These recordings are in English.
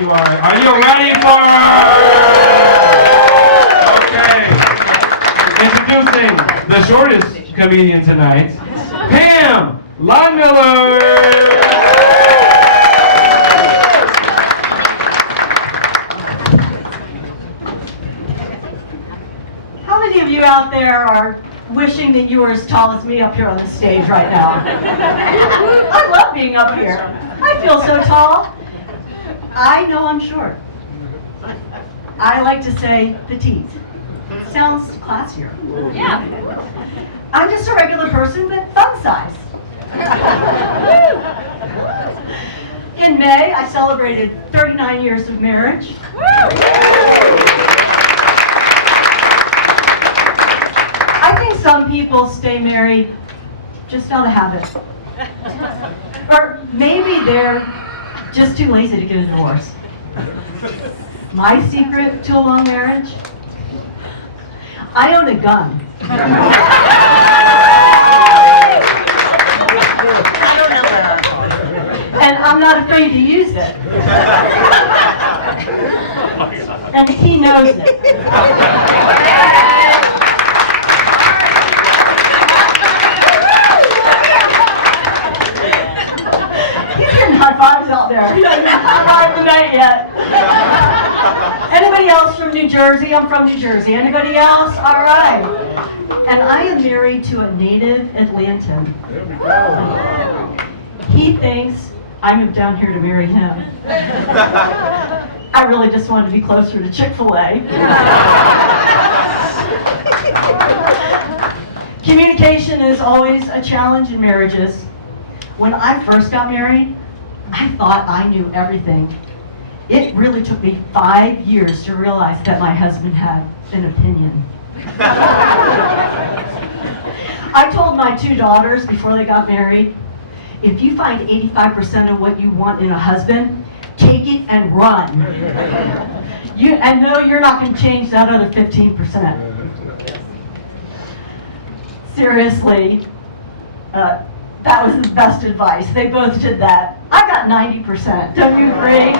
You are. Are you ready for it? Okay. Introducing the shortest comedian tonight, Pam Lundmiller. How many of you out there are wishing that you were as tall as me up here on the stage right now? I love being up here. I feel so tall. I know I'm short. I like to say petite. It sounds classier. Yeah. I'm just a regular person, but fun size. In May, I celebrated 39 years of marriage. I think some people stay married just out of habit. Or maybe they're just too lazy to get a divorce. My secret to a long marriage? I own a gun. And I'm not afraid to use it. And he knows it. High fives out there. Not the night yet. Anybody else from New Jersey? I'm from New Jersey. Anybody else? All right. And I am married to a native Atlantan. He thinks I moved down here to marry him. I really just wanted to be closer to Chick-fil-A. Communication is always a challenge in marriages. When I first got married, I thought I knew everything. It really took me 5 years to realize that my husband had an opinion. I told my 2 daughters before they got married, if you find 85% of what you want in a husband, take it and run. And no, you're not going to change that other 15%. Seriously, that was the best advice. They both did that. I got 90%. Don't you agree?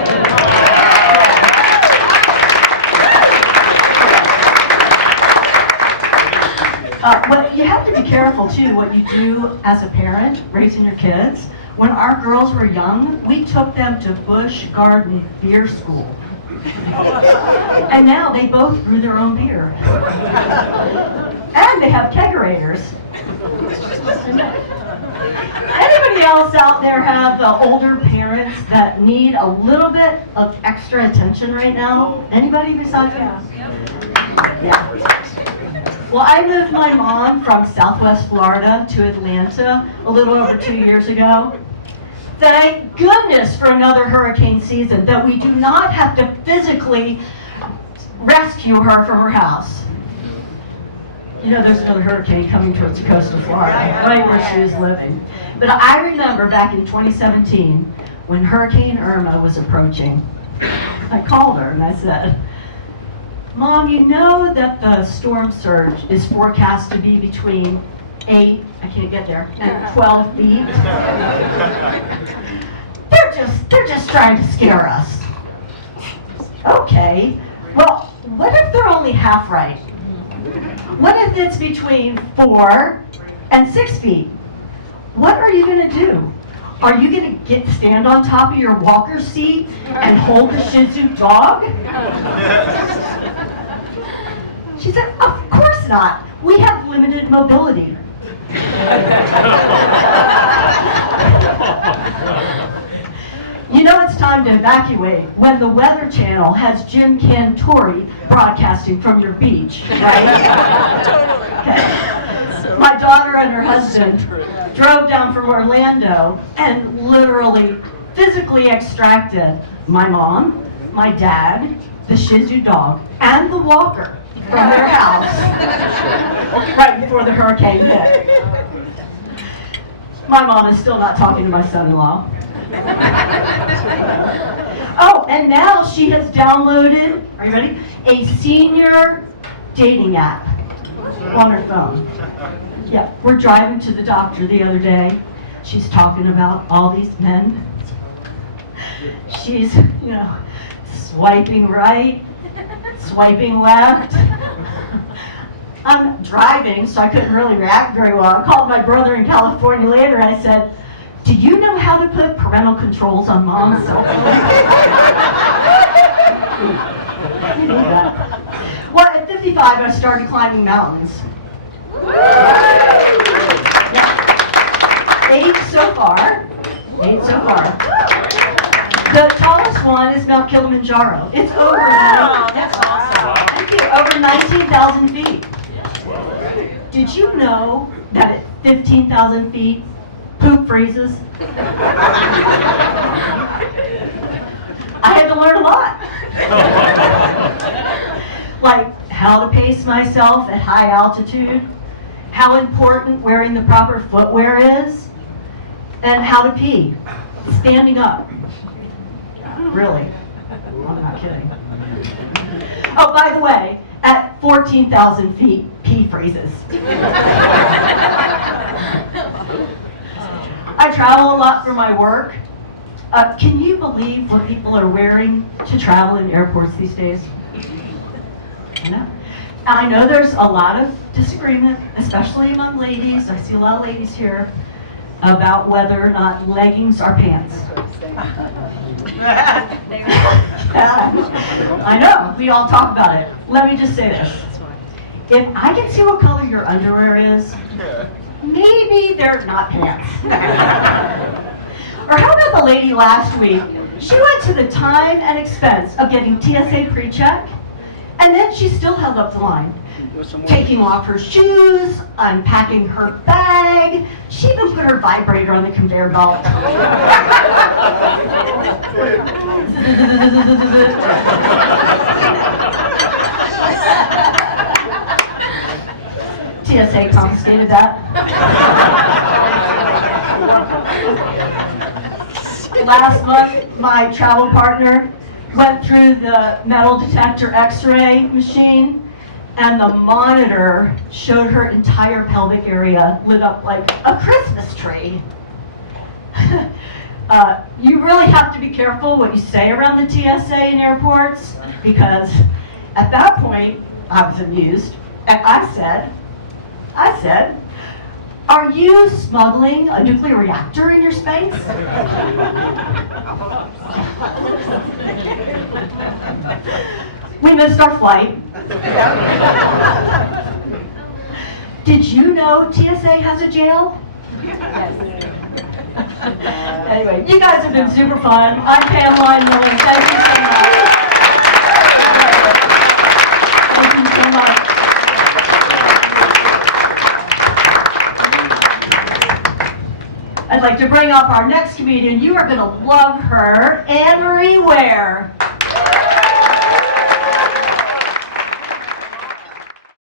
But you have to be careful, too, what you do as a parent, raising your kids. When our girls were young, we took them to Busch Garden Beer School. And now they both brew their own beer. And they have kegerators. Anybody else out there have older parents that need a little bit of extra attention right now? Anybody besides me? Yeah. Well, I moved my mom from Southwest Florida to Atlanta a little over 2 years ago. Thank goodness for another hurricane season that we do not have to physically rescue her from her house. You know, there's another hurricane coming towards the coast of Florida, right where she is living. But I remember back in 2017, when Hurricane Irma was approaching, I called her and I said, Mom, you know that the storm surge is forecast to be between 8, I can't get there, and 12 feet. They're just trying to scare us. Okay, well, what if they're only half right? What if it's between 4 and 6 feet? What are you going to do? Are you going to stand on top of your walker seat and hold the Shih Tzu dog? She said, of course not. We have limited mobility. You know it's time to evacuate when the Weather Channel has Jim Cantore broadcasting from your beach, right? Okay. My daughter and her husband drove down from Orlando and literally, physically extracted my mom, my dad, the Shih Tzu dog, and the walker from their house right before the hurricane hit. My mom is still not talking to my son-in-law. Oh, and now she has downloaded, are you ready? A senior dating app on her phone. Yeah, we're driving to the doctor the other day. She's talking about all these men. she's, swiping right, swiping left. I'm driving, so I couldn't really react very well. I called my brother in California later. I said, "Do you know how to put parental controls on mom's cell phone?" You need that. Well, at 55, I started climbing mountains. Yeah. 8 so far. 8 so far. The tallest one is Mount Kilimanjaro. It's over. That's awesome. Thank you. Over 19,000 feet. Did you know that at 15,000 feet, poop freezes? I had to learn a lot. Like how to pace myself at high altitude, how important wearing the proper footwear is, and how to pee, standing up. Really? I'm not kidding. Oh, by the way, at 14,000 feet, pee freezes. I travel a lot for my work. Can you believe what people are wearing to travel in airports these days? I know there's a lot of disagreement, especially among ladies. I see a lot of ladies here about whether or not leggings are pants. I know, we all talk about it. Let me just say this. If I can see what color your underwear is, maybe they're not pants. Or how about the lady last week? She went to the time and expense of getting TSA pre-check, and then she still held up the line. Taking off her shoes, unpacking her bag. She even put her vibrator on the conveyor belt. TSA confiscated that. Last month, my travel partner went through the metal detector x-ray machine, and the monitor showed her entire pelvic area lit up like a Christmas tree. You really have to be careful what you say around the TSA in airports, because at that point, I was amused, and I said, "Are you smuggling a nuclear reactor in your space?" We missed our flight. Did you know TSA has a jail? Anyway, you guys have been super fun. I'm Pam Miller. Thank you so much. Thank you so much. I'd like to bring up our next comedian. You are going to love her, Anne Marie Ware.